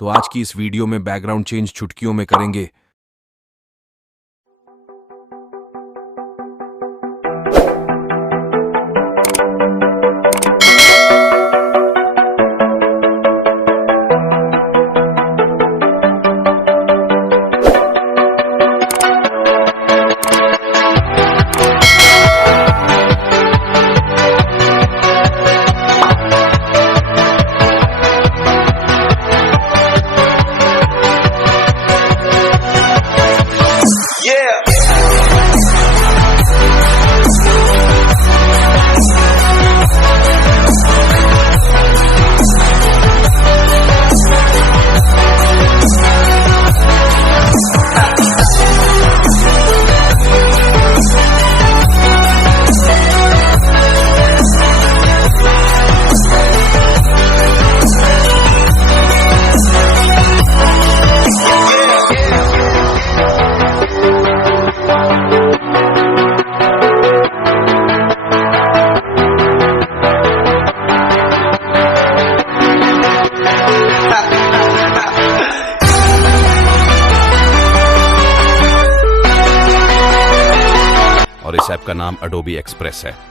तो आज की इस वीडियो में बैकग्राउंड चेंज चुटकियों में करेंगे। और इस ऐप का नाम अडोबी एक्सप्रेस है।